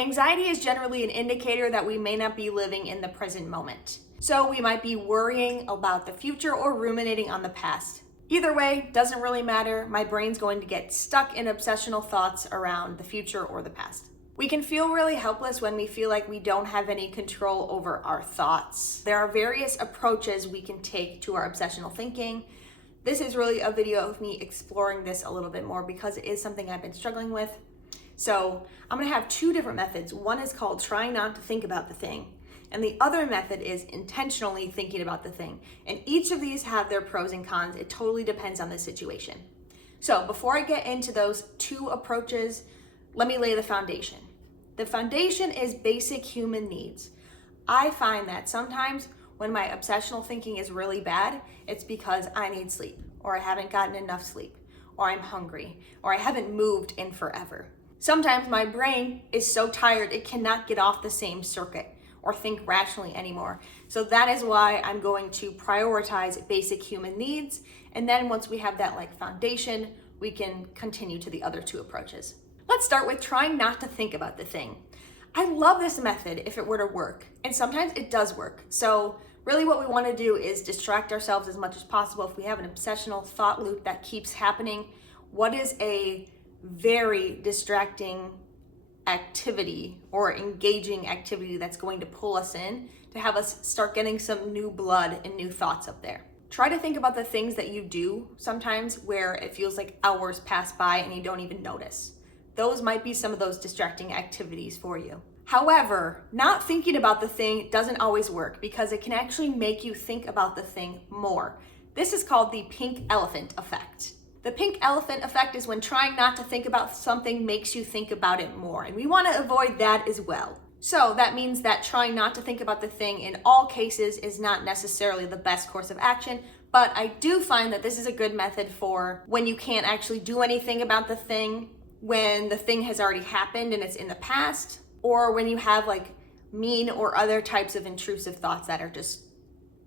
Anxiety is generally an indicator that we may not be living in the present moment. So we might be worrying about the future or ruminating on the past. Either way, doesn't really matter. My brain's going to get stuck in obsessional thoughts around the future or the past. We can feel really helpless when we feel like we don't have any control over our thoughts. There are various approaches we can take to our obsessional thinking. This is really a video of me exploring this a little bit more because it is something I've been struggling with. So I'm gonna have two different methods. One is called trying not to think about the thing, and the other method is intentionally thinking about the thing. And each of these have their pros and cons. It totally depends on the situation. So before I get into those two approaches, let me lay the foundation. The foundation is basic human needs. I find that sometimes when my obsessional thinking is really bad, it's because I need sleep, or I haven't gotten enough sleep, or I'm hungry, or I haven't moved in forever. Sometimes my brain is so tired it cannot get off the same circuit or think rationally anymore. So that is why I'm going to prioritize basic human needs. And then once we have that foundation, we can continue to the other two approaches. Let's start with trying not to think about the thing. I love this method if it were to work, and sometimes it does work. So really what we want to do is distract ourselves as much as possible. If we have an obsessional thought loop that keeps happening, what is a very distracting activity or engaging activity that's going to pull us in to have us start getting some new blood and new thoughts up there? Try to think about the things that you do sometimes where it feels like hours pass by and you don't even notice. Those might be some of those distracting activities for you. However, not thinking about the thing doesn't always work because it can actually make you think about the thing more. This is called the pink elephant effect. The pink elephant effect is when trying not to think about something makes you think about it more, and we want to avoid that as well. So that means that trying not to think about the thing in all cases is not necessarily the best course of action, but I do find that this is a good method for when you can't actually do anything about the thing, when the thing has already happened and it's in the past, or when you have mean or other types of intrusive thoughts that are just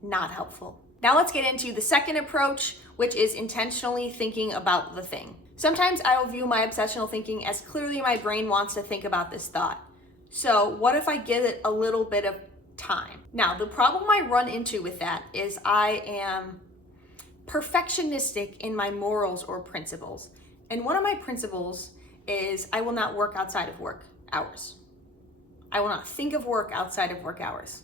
not helpful. Now let's get into the second approach, which is intentionally thinking about the thing. Sometimes I will view my obsessional thinking as clearly my brain wants to think about this thought. So what if I give it a little bit of time? Now, the problem I run into with that is I am perfectionistic in my morals or principles. And one of my principles is I will not work outside of work hours. I will not think of work outside of work hours.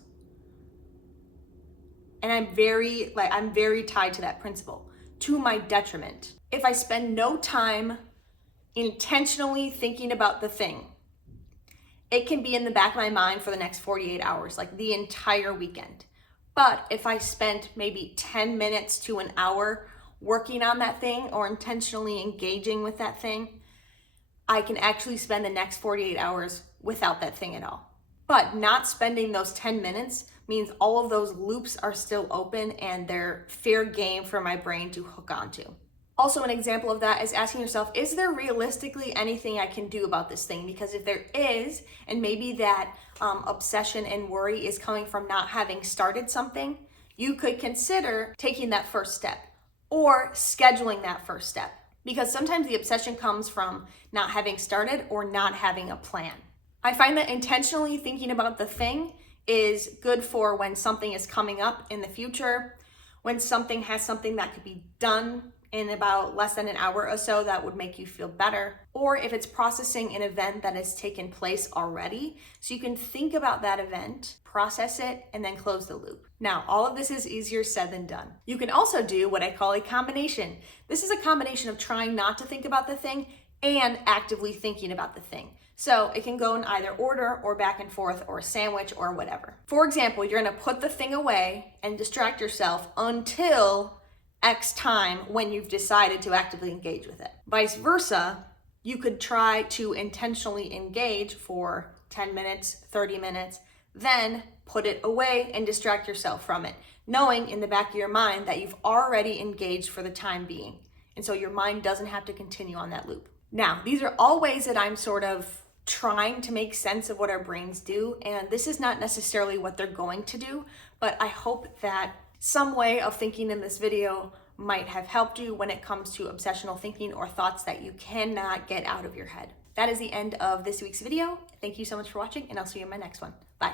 And I'm very tied to that principle, to my detriment. If I spend no time intentionally thinking about the thing, it can be in the back of my mind for the next 48 hours, the entire weekend. But if I spent maybe 10 minutes to an hour working on that thing or intentionally engaging with that thing, I can actually spend the next 48 hours without that thing at all. But not spending those 10 minutes means all of those loops are still open and they're fair game for my brain to hook onto. Also, an example of that is asking yourself, is there realistically anything I can do about this thing? Because if there is, and maybe that obsession and worry is coming from not having started something, you could consider taking that first step or scheduling that first step. Because sometimes the obsession comes from not having started or not having a plan. I find that intentionally thinking about the thing is good for when something is coming up in the future, when something has something that could be done in about less than an hour or so that would make you feel better, or if it's processing an event that has taken place already, so you can think about that event, process it, and then close the loop. Now, all of this is easier said than done. You can also do what I call a combination. This is a combination of trying not to think about the thing and actively thinking about the thing. So it can go in either order or back and forth or a sandwich or whatever. For example, you're gonna put the thing away and distract yourself until X time when you've decided to actively engage with it. Vice versa, you could try to intentionally engage for 10 minutes, 30 minutes, then put it away and distract yourself from it, knowing in the back of your mind that you've already engaged for the time being. And so your mind doesn't have to continue on that loop. Now, these are all ways that I'm sort of trying to make sense of what our brains do, and this is not necessarily what they're going to do, but I hope that some way of thinking in this video might have helped you when it comes to obsessional thinking or thoughts that you cannot get out of your head. That is the end of this week's video. Thank you so much for watching, and I'll see you in my next one. Bye.